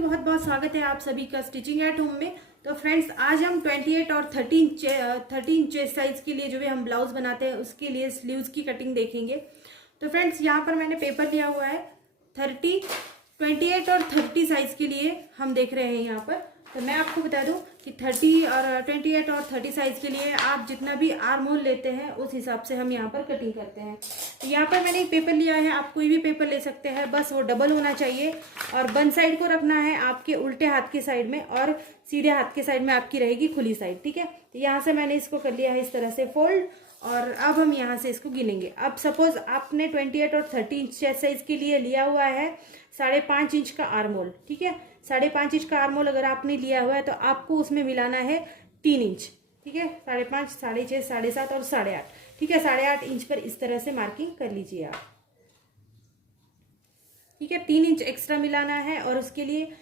बहुत बहुत स्वागत है आप सभी का स्टिचिंग एट होम में। तो फ्रेंड्स, आज हम 28 और 13 चेस्ट साइज के लिए जो भी हम ब्लाउज बनाते हैं उसके लिए स्लीव्स की कटिंग देखेंगे। तो फ्रेंड्स, यहाँ पर मैंने पेपर लिया हुआ है 28 और 30 साइज के लिए हम देख रहे हैं यहाँ पर। तो मैं आपको बता दूं कि 28 और 30 साइज के लिए आप जितना भी आर्म होल लेते हैं उस हिसाब से हम यहाँ पर कटिंग करते हैं। तो यहाँ पर मैंने एक पेपर लिया है, आप कोई भी पेपर ले सकते हैं, बस वो डबल होना चाहिए और वन साइड को रखना है आपके उल्टे हाथ के साइड में और सीधे हाथ के साइड में आपकी रहेगी खुली साइड। ठीक है, तो यहाँ से मैंने इसको कर लिया है इस तरह से फोल्ड और अब हम यहाँ से इसको गिनेंगे। अब सपोज आपने 28 और 30 चेस्ट साइज के लिए लिया हुआ है 5.5 इंच का आर्म होल। ठीक है, 5.5 इंच का आर्म होल अगर आपने लिया हुआ है तो आपको उसमें मिलाना है 3 इंच। ठीक है, 5.5, 6.5, 7.5 और 8.5। ठीक है, 8.5 इंच पर इस तरह से मार्किंग कर लीजिए आप। ठीक है, 3 इंच एक्स्ट्रा मिलाना है और उसके लिए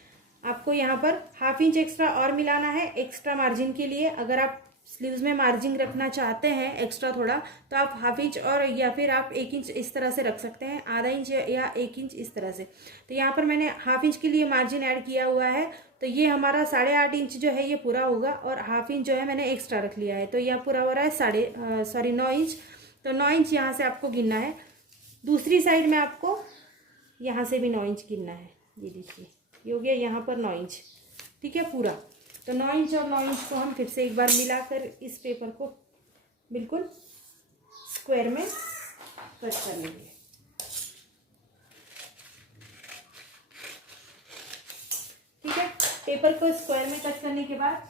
आपको यहाँ पर हाफ इंच एक्स्ट्रा और मिलाना है एक्स्ट्रा मार्जिन के लिए। अगर आप स्लीव्स में मार्जिन रखना चाहते हैं एक्स्ट्रा थोड़ा, तो आप हाफ इंच और या फिर आप 1 इंच इस तरह से रख सकते हैं, आधा इंच या 1 इंच इस तरह से। तो यहाँ पर मैंने हाफ इंच के लिए मार्जिन ऐड किया हुआ है, तो ये हमारा 8.5 इंच जो है ये पूरा होगा और हाफ इंच जो है मैंने एक्स्ट्रा रख लिया है, तो यह पूरा हो रहा है 9 इंच। तो 9 इंच यहाँ से आपको गिनना है। दूसरी साइड में आपको यहाँ से भी 9 इंच गिनना है। ये देखिए, ये हो गया यहाँ पर 9 इंच। ठीक है, पूरा। तो 9 इंच और 9 इंच को हम फिर से एक बार मिलाकर इस पेपर को बिल्कुल स्क्वायर में कट कर लेंगे। ठीक है, पेपर को स्क्वायर में कट करने के बाद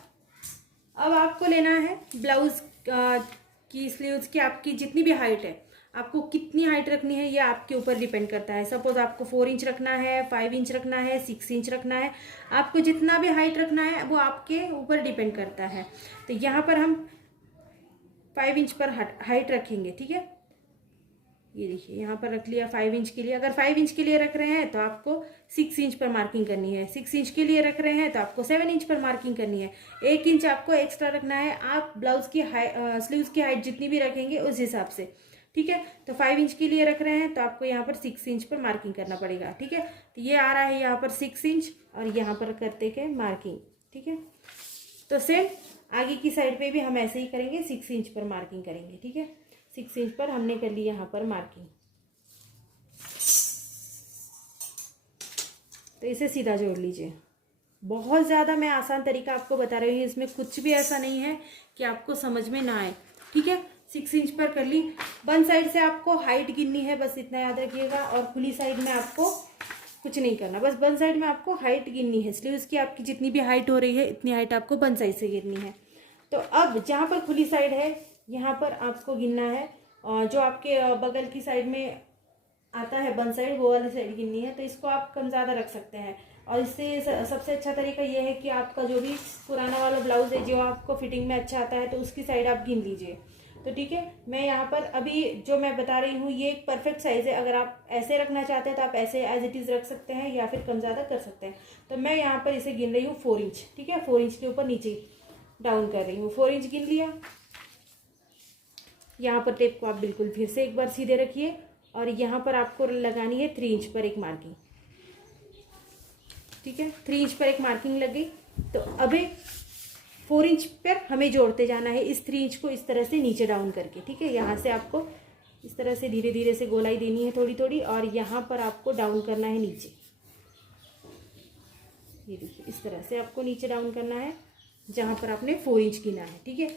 अब आपको लेना है ब्लाउज की स्लीव्स की आपकी जितनी भी हाइट है, आपको कितनी हाइट रखनी है ये आपके ऊपर डिपेंड करता है। सपोज आपको 4 इंच रखना है, 5 इंच रखना है, 6 इंच रखना है, आपको जितना भी हाइट रखना है वो आपके ऊपर डिपेंड करता है। तो यहाँ पर हम 5 इंच पर हाइट रखेंगे। ठीक है, ये देखिए यहाँ पर रख लिया 5 इंच के लिए। अगर 5 इंच के लिए रख रहे हैं तो आपको 6 इंच पर मार्किंग करनी है। 6 इंच के लिए रख रहे हैं तो आपको 7 इंच पर मार्किंग करनी है। 1 इंच आपको एक्स्ट्रा रखना है। आप ब्लाउज की स्लीव्स की हाइट जितनी भी रखेंगे उस हिसाब से। ठीक है, तो 5 इंच के लिए रख रहे हैं तो आपको यहाँ पर 6 इंच पर मार्किंग करना पड़ेगा। ठीक है, तो ये आ रहा है यहाँ पर 6 इंच और यहाँ पर करते के मार्किंग। ठीक है, तो सेम आगे की साइड पे भी हम ऐसे ही करेंगे, 6 इंच पर मार्किंग करेंगे। ठीक है, 6 इंच पर हमने कर ली यहाँ पर मार्किंग। तो इसे सीधा जोड़ लीजिए। बहुत ज़्यादा मैं आसान तरीका आपको बता रही हूँ, इसमें कुछ भी ऐसा नहीं है कि आपको समझ में ना आए। ठीक है, 6 इंच पर कर ली। वन साइड से आपको हाइट गिननी है, बस इतना याद रखिएगा, और खुली साइड में आपको कुछ नहीं करना, बस वन साइड में आपको हाइट गिननी है। स्लीव्स की आपकी जितनी भी हाइट हो रही है इतनी हाइट आपको वन साइड से गिननी है। तो अब जहाँ पर खुली साइड है यहाँ पर आपको गिनना है, और जो आपके बगल की साइड में आता है वन साइड वो वाली साइड गिननी है। तो इसको आप कम ज़्यादा रख सकते हैं, और इससे सबसे अच्छा तरीका ये है कि आपका जो भी पुराना वाला ब्लाउज है जो आपको फिटिंग में अच्छा आता है तो उसकी साइड आप गिन लीजिए। तो ठीक है, मैं यहाँ पर अभी जो मैं बता रही हूँ ये एक परफेक्ट साइज है। अगर आप ऐसे रखना चाहते हैं तो आप ऐसे एज इट इज़ रख सकते हैं या फिर कम ज़्यादा कर सकते हैं। तो मैं यहाँ पर इसे गिन रही हूँ 4 इंच। ठीक है, 4 इंच के ऊपर नीचे डाउन कर रही हूँ। 4 इंच गिन लिया। यहाँ पर टेप को आप बिल्कुल फिर से एक बार सीधे रखिए और यहाँ पर आपको लगानी है 3 इंच पर एक मार्किंग। ठीक है, 3 इंच पर एक मार्किंग लग गई। तो अभी 4 इंच पर हमें जोड़ते जाना है इस 3 इंच को इस तरह से नीचे डाउन करके। ठीक है, यहाँ से आपको इस तरह से धीरे धीरे से गोलाई देनी है थोड़ी थोड़ी, और यहाँ पर आपको डाउन करना है नीचे। ये देखिए, इस तरह से आपको नीचे डाउन करना है जहाँ पर आपने 4 इंच गिना है। ठीक है,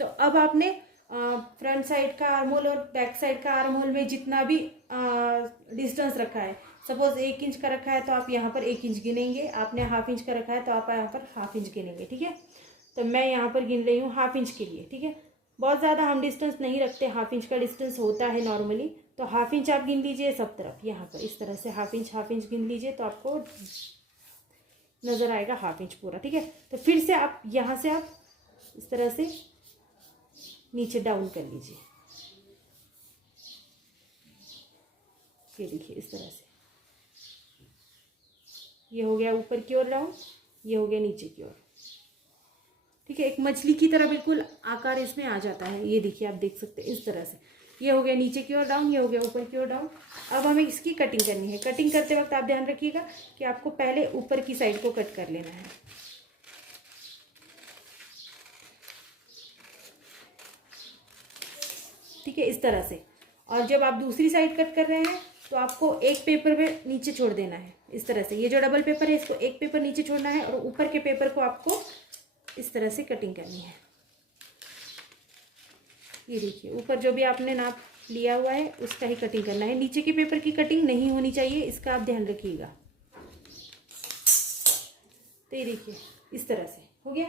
तो अब आपने फ्रंट साइड का आर्म होल और बैक साइड का आर्म होल में जितना भी डिस्टेंस रखा है, सपोज 1 इंच का रखा है तो आप यहाँ पर 1 इंच गिनेंगे। आपने हाफ इंच का रखा है तो आप यहाँ पर हाफ इंच गिनेंगे। ठीक है, तो मैं यहाँ पर गिन रही हूँ हाफ इंच के लिए। ठीक है, बहुत ज़्यादा हम डिस्टेंस नहीं रखते, हाफ इंच का डिस्टेंस होता है नॉर्मली, तो हाफ इंच आप गिन लीजिए सब तरफ। यहाँ पर इस तरह से हाफ इंच गिन लीजिए तो आपको नज़र आएगा हाफ इंच पूरा। ठीक है, तो फिर से आप यहाँ से आप इस तरह से नीचे डाउन कर लीजिए। ये देखिए, इस तरह से ये हो गया ऊपर की ओर डाउन, ये हो गया नीचे की ओर। ठीक है, एक मछली की तरह बिल्कुल आकार इसमें आ जाता है। ये देखिए, आप देख सकते हैं इस तरह से। ये हो गया नीचे की ओर डाउन, ये हो गया ऊपर की ओर डाउन। अब हमें इसकी कटिंग करनी है। कटिंग करते वक्त आप ध्यान रखिएगा कि आपको पहले ऊपर की साइड को कट कर लेना है। ठीक है, इस तरह से। और जब आप दूसरी साइड कट कर रहे हैं तो आपको एक पेपर में नीचे छोड़ देना है इस तरह से। ये जो डबल पेपर है इसको एक पेपर नीचे छोड़ना है और ऊपर के पेपर को आपको इस तरह से कटिंग करनी है। ये देखिए, ऊपर जो भी आपने नाप लिया हुआ है उसका ही कटिंग करना है, नीचे के पेपर की कटिंग नहीं होनी चाहिए, इसका आप ध्यान रखिएगा। तो ये देखिए इस तरह से हो गया।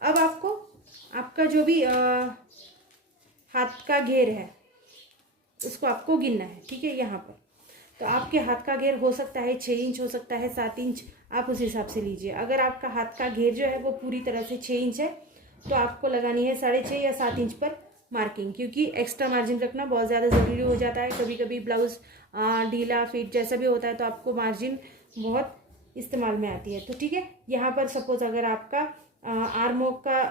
अब आपको आपका जो भी हाथ का घेर है उसको आपको गिनना है। ठीक है, यहाँ पर तो आपके हाथ का घेर हो सकता है 6 इंच, हो सकता है 7 इंच, आप उस हिसाब से लीजिए। अगर आपका हाथ का घेर जो है वो पूरी तरह से 6 इंच है तो आपको लगानी है 6.5 या 7 इंच पर मार्किंग, क्योंकि एक्स्ट्रा मार्जिन रखना बहुत ज़्यादा ज़रूरी हो जाता है। कभी कभी ब्लाउज ढीला फिट जैसा भी होता है तो आपको मार्जिन बहुत इस्तेमाल में आती है। तो ठीक है, यहाँ पर सपोज अगर आपका आर्मों का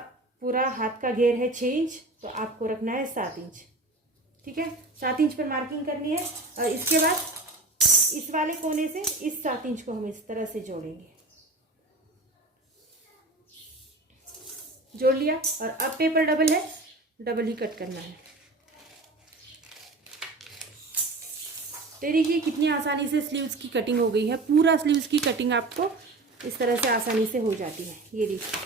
पूरा हाथ का घेर है 6 इंच तो आपको रखना है 7 इंच। ठीक है, 7 इंच पर मार्किंग करनी है। और इसके बाद इस वाले कोने से इस 7 इंच को हम इस तरह से जोड़ेंगे। जोड़ लिया और अब पेपर डबल है, डबल ही कट करना है। तो देखिए कितनी आसानी से स्लीव्स की कटिंग हो गई है। पूरा स्लीव्स की कटिंग आपको इस तरह से आसानी से हो जाती है। ये देखिए,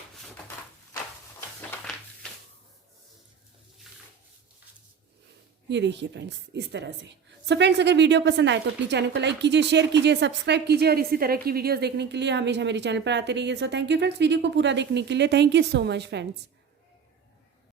ये देखिए फ्रेंड्स इस तरह से। सो फ्रेंड्स, अगर वीडियो पसंद आए तो प्लीज चैनल को लाइक कीजिए, शेयर कीजिए, सब्सक्राइब कीजिए और इसी तरह की वीडियोस देखने के लिए हमेशा मेरे चैनल पर आते रहिए। So thank you friends, video को पूरा देखने के लिए। Thank you so much friends.